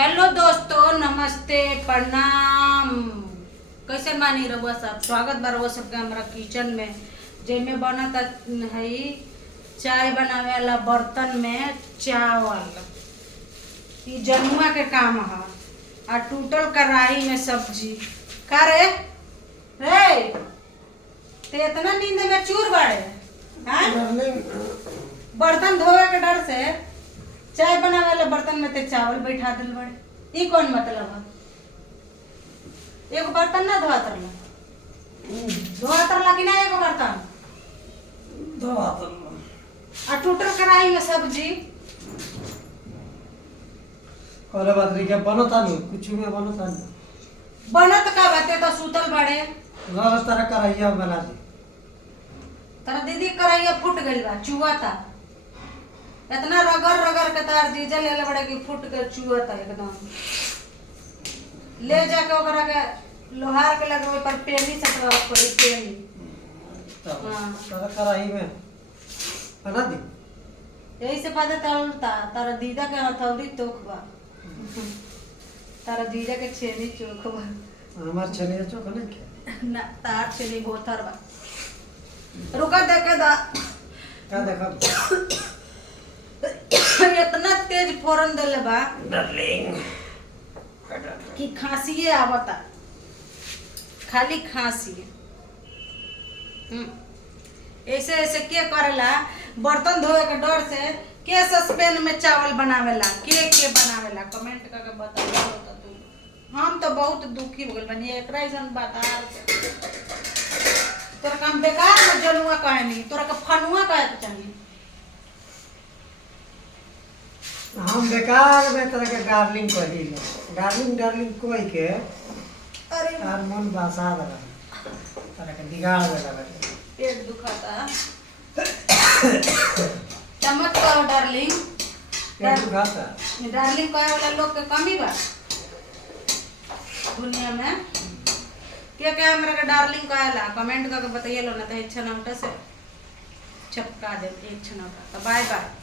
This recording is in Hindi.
हेलो दोस्तों, नमस्ते, प्रणाम। कैसे मानी रहुआ सब? स्वागत बा रहुआ सबके हमारा किचन में, जेमे बनता है चाय बनावे वाला बर्तन में चावल। ई जनुआ के काम है। आ टूटल कढ़ाई में सब्जी। का रे ते इतना नींद में चूर बाड़े? बर्तन धोवे के डर से चाय बनावे वाला बर्तन में ते चावल बैठा दिल बड़े। ई कौन मतलब है? एगो बर्तन ना धोआ तरला कि ना एगो बर्तन आ टूटल कढ़ाई में सब्जी। कोले बादरी के बनता नहीं, कुछ में बनता नहीं। बनत का बाते तो सुतल बड़े। घर तरह कराइया बना दे। तारा दीदी कढ़ाइया फूट गइल बा, चुआता। इतना रगड़ रगड़ के तार जीजा लेले बड़े कि फूट के चुआता एकदम। ले जाके ओकरा के लोहार के लगवे पर पेनी सटवा पड़ी पेनी। हां तरह कराई में बना दे। यही से पता चलता तारा दीदा के हथौड़ी तोख बा। तारा जीजा के छेनी चोख बा। हमार छलिया चोख नहीं के ना तार छेनी बोथर बा। रुका देखे दा का देखा इतना तेज फोरन देले बा डार्लिंग कि खांसीए आवता, खाली खांसी। ऐसे ऐसे के करेला बर्तन धोए के डर से? के सस्पेन में चावल बनावेला? के बनावेला? कमेंट करके बताओ तो तू। हम तो बहुत दुखी हो गइल बानी एकरा ऐसन बता के। तोरा काम बेकार में जनुआ काहे नहीं? तोरा के फनुआ काहे के चाहिए? हम बेकार में तरह के डार्लिंग कहिल। डार्लिंग डार्लिंग कोई के अरे यार मन बासा लगा तरह के बिगाड़ देला बटे। पेट दुखाता। चमक करो डार्लिंग। पेट दुखाता। डार्लिंग कहे वाला लोग के कमी बा दुनिया में। के हमरा के डार्लिंग कहेला? कमेंट करके बताइए लो, ना तो एक छनौटा से छपका दे एक छनौटा। तो बाय बाय।